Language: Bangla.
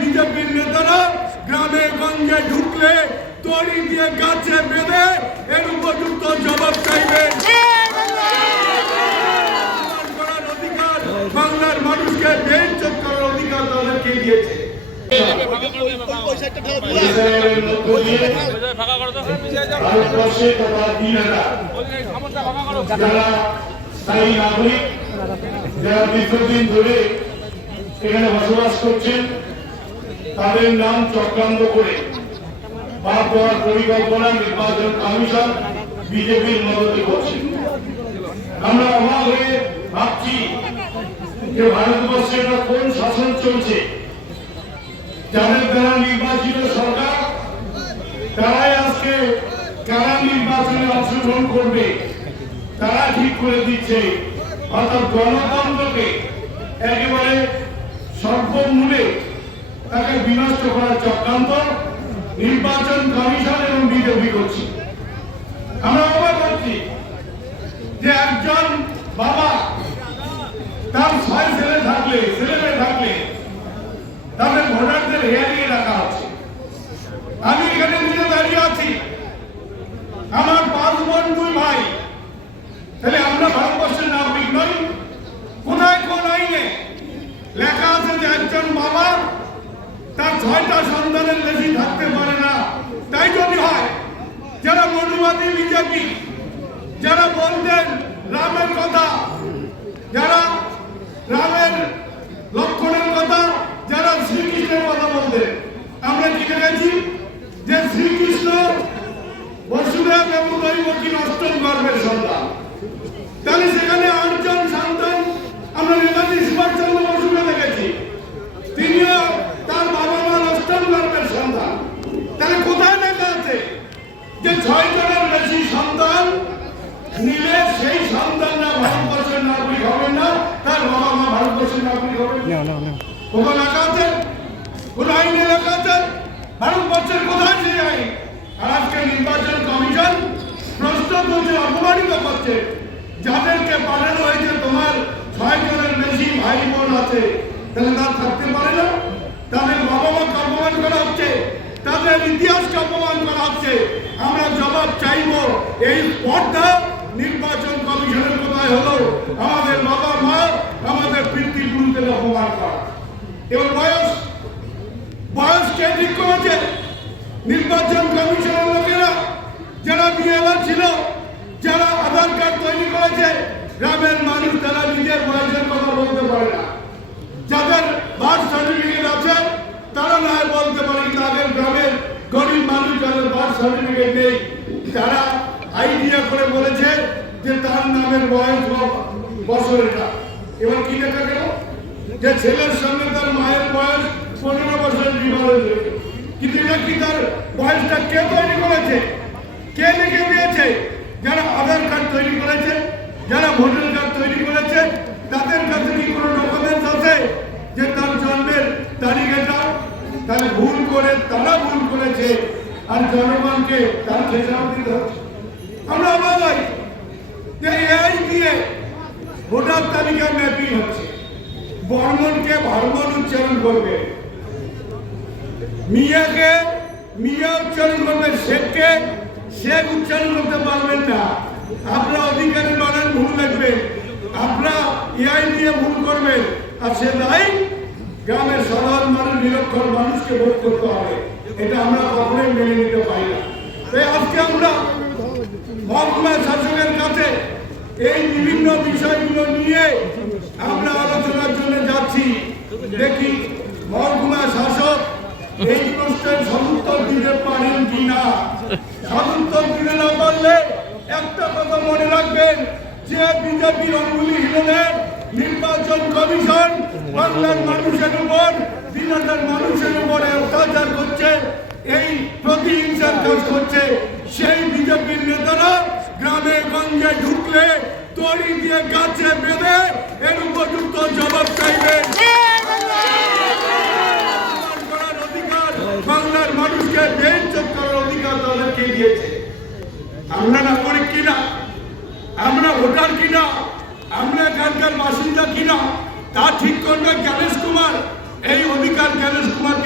বিজেপির নেতারা গ্রামে গঞ্জে ঢুকলে দড়ি দিয়ে গাছে বেঁধে এর উপযুক্ত জবাব চাইবেন। অধিকার বাংলার মানুষকে বেইজ্জত করার অধিকার তাদেরকে দিয়েছে। যারা দীর্ঘদিন ধরে এখানে বসবাস করছেন তাদের নাম চক্রান্ত করে বাদ দেওয়ার পরিকল্পনা নির্বাচন কমিশন বিজেপির মদতে করছে। আমরা অবাক হয়ে ভাবছি যে ভারতবর্ষে এটা কোন শাসন চলছে, যাদের দ্বারা নির্বাচিত সরকার তারাই আজকে কারা নির্বাচনে অংশগ্রহণ করবে তারা ঠিক করে দিচ্ছে। অর্থাৎ গণতন্ত্রকে একেবারে সর্বমূলে তাকে বিনষ্ট করার চক্রান্ত নির্বাচন কমিশন এবং বিজেপি করছে। আমরা অবাক হচ্ছি যে একজন বাবা তার 6 ছেলে মেয়ে থাকলে তাদের ভোটারদের হেয়ারিয়ে রাখা হচ্ছে। আমি এখানে নিজে দাঁড়িয়ে আছি, আমার 5 বোন 2 ভাই, তাহলে আমরা ভারতবর্ষের নাগরিক নই? কোথায় কোন আইনে লেখা আছে যে একজন বাবা তার 6টা সন্তানের বেশি থাকতে পারে না? তাই যদি হয়, যারা মনুবাদী বিজেপি, যারা বলতেন রামের কথা, যারা রামের লক্ষণের কথা, যারা শ্রীকৃষ্ণের কথা বলতেন, আমরা কি দেখেছি যে শ্রীকৃষ্ণ বসুদেব এবং দৈবকীর অষ্টম গর্ভের সন্তান। তাহলে সেখানে 8 জন সন্তান আমরা নেতাজি সুভাষচন্দ্র বসুকে দেখেছি, তিনিও তার বাবা মার অষ্টম গর্ভের সন্তান। তাহলে কোথায় লেখা আছে যে 6 জনের বেশি সন্তান নিলে সেই সন্তানরা ভারতবর্ষের নাগরিক হবেন না, তার বাবা মা ভারতবর্ষের নাগরিক হবেন না? কোথায় লেখা আছে? কোন আইনে লেখা আছে? ভারতবর্ষের কোথায় সেই আইন? আর আজকে নির্বাচন কমিশন প্রশ্ন করছে, অপমানিত করছে যাদেরকে পাঠানো হয়েছে তোমার 6 জনের বেশি ভাই বোন আছে, তাহলে তারা থাকতে পারে না? তাদের বাবা মাকে অপমান করা হচ্ছে, তাদের ইতিহাসকে অপমান করা হচ্ছে। আমরা জবাব চাইব। এই স্পর্ধা নির্বাচন কমিশনের কোথায় হলো? আমাদের বাবা মা, আমাদের পিতৃপুরুষদের অপমান করা। এবং বয়স কে ঠিক করেছে? নির্বাচন কমিশনের লোকেরা, যারা বিএলও ছিল, যারা আধার কার্ড তৈরি করেছে, গ্রামের মানুষ তারা নিজের বয়সের কথা বলতে পারে না। যাদের বার্থ সার্টিফিকেট আছে তারা না বলতে পারে, তাদের গ্রামের গরিব মানুষ যাদের বার্থ সার্টিফিকেট নেই তারা আইডিয়া করে বলেছে যে তার নামের বয়স বছরের। এবার কি দেখা গেল যে ছেলের সঙ্গে তার মায়ের বয়স 15 বছরের ডিফারেন্স রয়েছে। কিন্তু এটা কি তার বয়সটা কে তৈরি করেছে? কে লিখে দিয়েছে? যারা আধার কার্ড তৈরি করেছে, যারা ভোটার কার্ড তৈরি করেছে, তাদের কাছে কি কোনো ডকুমেন্টস আছে যে তার জন্মের তারিখ এটা? তাহলে ভুল করে তারা ভুল করেছে আর জনগণকে তার খেসারত দিতে হচ্ছে। আমরা অবাক যে এই দিয়ে ভোটার তালিকা ম্যাপিং হচ্ছে। বর্মনকে ভর্মন উচ্চারণ করবে, মিয়াকে মিয়া উচ্চারণ করবে, শেখকে শেখ উচ্চারণ করতে পারবেন না। আপনারা অধিকারী বানান ভুল লিখবেন, আপনারা এআই দিয়ে ভুল করবেন, আর সে দায় গ্রামের সাধারণ মানুষ, নিরক্ষর মানুষকে ভোট করতে হবে। এটা আমরা কখনোই মেনে নিতে পারি না। তাই আজকে আমরা মহকুমা শাসকের কাছে এই বিভিন্ন বিষয়গুলো নিয়ে আমরা আলোচনার জন্য যাচ্ছি। দেখি মহকুমা শাসক এই প্রশ্নের সদুত্তর দিতে পারেন কিনা। সদুত্তর দিতে না পারলে একটা কথা মনে রাখবেন যে বিজেপির অঙ্গুলি হিলনের নির্বাচন কমিশন বাংলার মানুষের উপর, দিনাজপুরের মানুষের উপরে অত্যাচার করছে, এই প্রতিহিংসার কাজ করছে। সেই বিজেপির নেতারা গ্রামে গঞ্জে ঢুকলে দড়ি দিয়ে গাছে বেঁধে এর উপযুক্ত জবাব চাইবেন। অধিকার বাংলার মানুষকে বেইজ্জত করার অধিকার তাদেরকে দিয়েছে। আমরা নাগরিক কিনা, আমরা ভোটার কিনা, আমরা এখানকার বাসিন্দা কিনা তা ঠিক করবে জ্ঞানেশ কুমার। এই অধিকার জ্ঞানেশ কুমার